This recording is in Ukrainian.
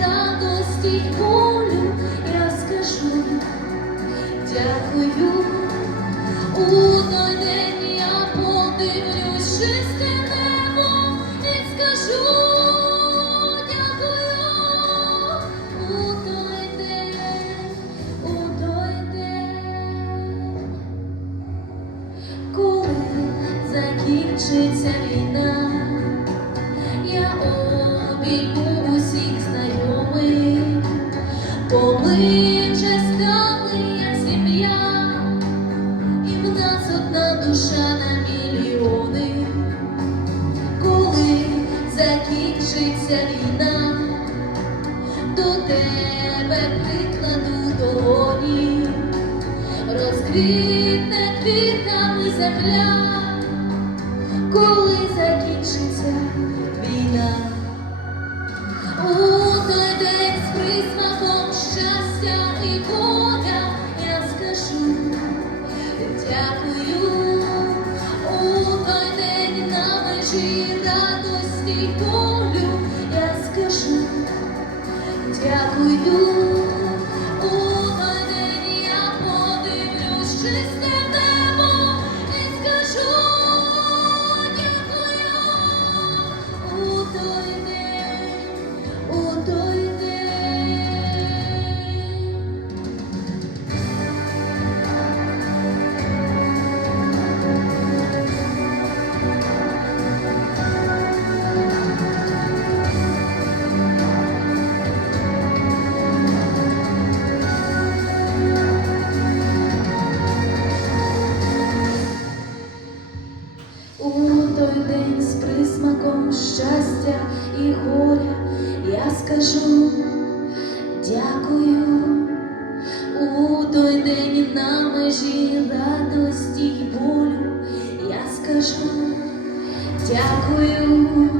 радості волю я скажу, дякую, у той день я подивлюсь чисте небо і скажу, дякую, у той день, у той день, коли закінчиться війна, я обійму. душа на мільйони, коли закінчиться війна, до тебе прикладу долоні, розквітне квітами земля, коли закінчиться війна. You. скажу дякую у той день на межі радості й болю. Я скажу дякую.